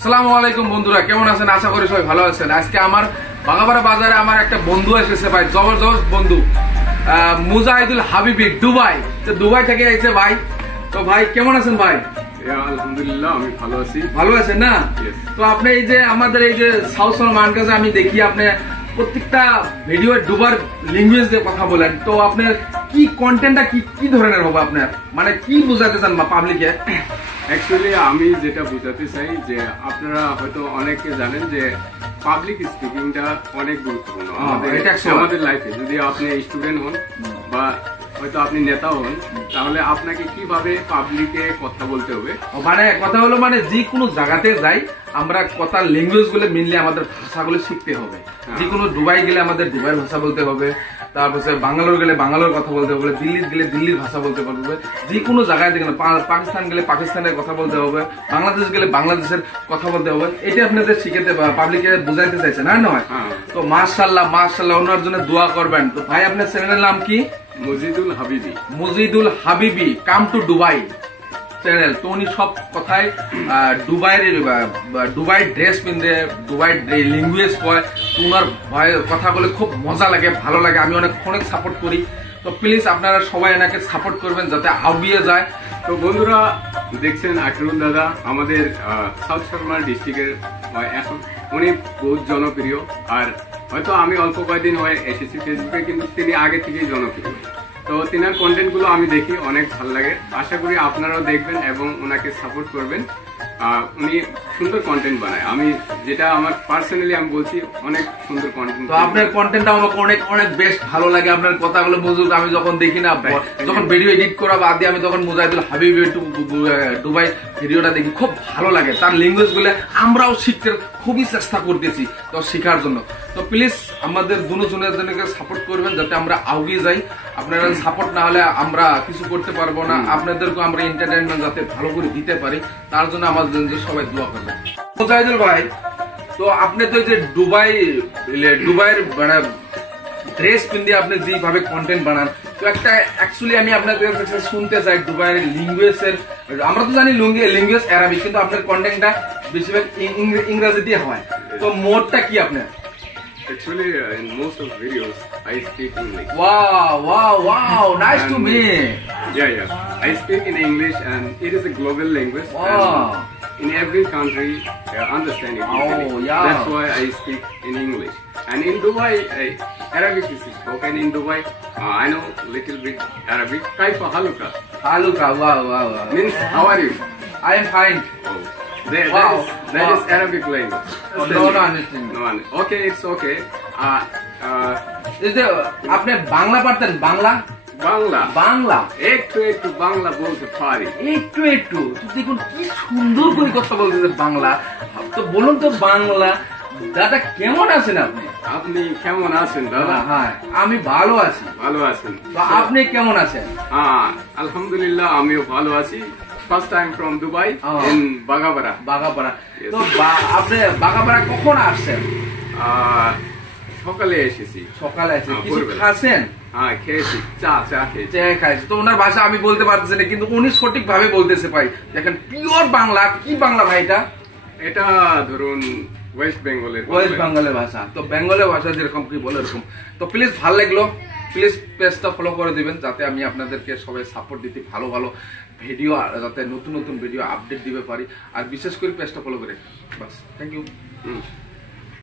আসসালামু আলাইকুম বন্ধুরা, কেমন আছেন? আশা করি সবাই ভালো আছেন। আজকে আমার বাগাবাড়া বাজারে আমার একটা বন্ধু এসেছে ভাই, জবরদস্ত বন্ধু, মুজাহিদুল হাবিবি, দুবাই। তো দুবাই থেকে এসেছে ভাই। তো ভাই কেমন আছেন ভাই? আলহামদুলিল্লাহ, আমি ভালো আছি। ভালো আছেন না? তো আপনি এই যে আমাদের এই যে সাউথ সালমান কাছে আমি দেখি আপনি প্রত্যেকটা ভিডিও দুবার ল্যাঙ্গুয়েজ দিয়ে কথা বলেন। তো আপনার কি কন্টেন্টটা কি ধরনের হবে? আপনার মানে কি বোঝাতে চান পাবলিকে? অ্যাকচুয়ালি আমি যেটা বোঝাতে চাই যে আপনারা হয়তো অনেকে জানেন যে পাবলিক স্পিকিংটা অনেক গুরুত্বপূর্ণ আমাদের লাইফে। যদি আপনি স্টুডেন্ট হন বা হয়তো আপনি নেতা হন, তাহলে আপনাকে কিভাবে পাবলিকে কথা বলতে হবে। মানে কথা হলো মানে যে কোনো জায়গাতে যাই আমরা কথার ল্যাঙ্গুয়েজ গুলো মেনলি আমাদের ভাষাগুলো শিখতে হবে। যে কোনো দুবাই গেলে আমাদের দুবাইয়ের ভাষা বলতে হবে, তারপর বাঙ্গালোর গেলে বাঙ্গালোর কথা বলতে হবে, দিল্লি গেলে দিল্লির ভাষা বলতে পারবে, যে কোনো জায়গায় দেখেন পাকিস্তান গেলে পাকিস্তানের কথা বলতে হবে, বাংলাদেশ গেলে বাংলাদেশের কথা বলতে হবে। এটা আপনাদের শিখেতে পাবলিকে বুঝাইতে চাইছেন, হ্যাঁ নয়? তো মাশাআল্লাহ মাশাআল্লাহ, ওনার জন্য দোয়া করবেন। তো ভাই আপনার চ্যানেলের নাম কি? মুজিদুল হাবিবি। মুজিদুল হাবিবি কাম টু দুবাই চ্যানেল। তো উনি সব কথায় দুবাই ড্রেস পিনতে, দুবাই ল্যাঙ্গুয়েজ কয়। তো ওনার কথা বলে খুব মজা লাগে, ভালো লাগে, আমি অনেক সাপোর্ট করি। তো প্লিজ আপনারা সবাই এনাকে সাপোর্ট করবেন যাতে আগিয়ে যায়। তো বন্ধুরা দেখছেন আকরুল দাদা আমাদের সাউথ সালমান ডিস্ট্রিক্টের, এখন উনি বহুত জনপ্রিয়। আর হয়তো আমি অল্প কয়েকদিন হয়ে এসেছি ফেসবুকে, কিন্তু তিনি আগে থেকেই জনপ্রিয়। তো তিনার কন্টেন্ট গুলো আমি দেখি, অনেক ভালো লাগে। আশা করি আপনারাও দেখবেন এবং ওনাকে সাপোর্ট করবেন। উনি সুন্দর কন্টেন্ট বানায়, আমি যেটা আমার পার্সোনালি আমি বলছি, অনেক সুন্দর কন্টেন্ট। তো আপনার কন্টেন্টটা আমাকে অনেক বেস্ট ভালো লাগে। আপনার কথাগুলো বুঝুক, আমি যখন দেখি না, যখন ভিডিও এডিট করা বাদ দিয়ে আমি তখন মুজাহিদুল হাবিবি দুবাই ভিডিওটা দেখি, খুব ভালো লাগে। তার ল্যাঙ্গুয়েজ গুলো আমরাও শিখতে খুবই চেষ্টা করতেছি তো শেখার জন্য। তো প্লিজ আমাদের দুজনের জন্য সাপোর্ট করবেন যাতে আমরা আগিয়ে যাই। আপনারা সাপোর্ট না হলে আমরা কিছু করতে পারবো না। আপনাদেরকে আমরা এন্টারটেইনমেন্ট যাতে ভালো করে দিতে পারি, তার জন্য আমাদের সবাই দোয়া করবেন। মুজাহিদুল ভাই, তো আপনি তো যে দুবাইয়ের মানে ড্রেস পিন্ধে আপনি যেভাবে কন্টেন্ট বানান, তো একটা অ্যাকচুয়ালি আমি আপনাদের কাছে শুনতে চাই দুবাইয়ের ল্যাঙ্গুয়েজের। আমরা তো জানি ল্যাঙ্গুয়েজ আরবিক, কিন্তু আপনার কন্টেন্টটা বেশিরভাগ ইংরেজি দিয়ে হয়। তো মোডটা কি আপনার? Actually, in most of videos, I speak English. Wow! Nice to meet. Yeah. I speak in English, and it is a global language. Wow. And in every country, understand it easily. Yeah. That's why I speak in English. And in Dubai, Arabic is spoken in Dubai. I know little bit Arabic. Kaifa haluka? Haluka, wow. Means, how are you? I am fine. Oh. That is Arabic language. No understand. No, okay, it's okay. আপনি বাংলা পারতেন? বাংলা একটু বাংলা বলতে পারি, একটু। দেখুন কি সুন্দর করে কথা বলতেছে বাংলা। তো বলুন তো বাংলা দাদা, কেমন আছেন আপনি? আপনি কেমন আছেন দাদা? হ্যাঁ, আমি ভালো আছি। ভালো আছেন? তো আপনি কেমন আছেন? আলহামদুলিল্লাহ, আমিও ভালো আছি। First time from Dubai in Bagabara. তো আপনি বাগাবাড়া কখন আসছেন? সকালে এসেছি। কিছু খাচ্ছেন? হ্যাঁ, খেয়েছি, চা খাইছি। তো ওনার ভাষা আমি বলতে পারতেছি না, কিন্তু উনি সঠিক ভাবে বলতেছে ভাই। দেখেন পিওর বাংলা। কি বাংলা ভাই এটা ধরুন ওয়েস্ট বেঙ্গলের ভাষা। তো বেঙ্গলের ভাষা যেরকম কি বলে এরকম। তো প্লিজ ভালো লাগলো, প্লিজ পেজটা ফলো করে দিবেন যাতে আমি আপনাদেরকে সবাই সাপোর্ট দিতে, ভালো ভিডিও যাতে নতুন ভিডিও আপডেট দিতে পারি। আর বিশেষ করে পেজটা ফলো করে বাস। Thank you.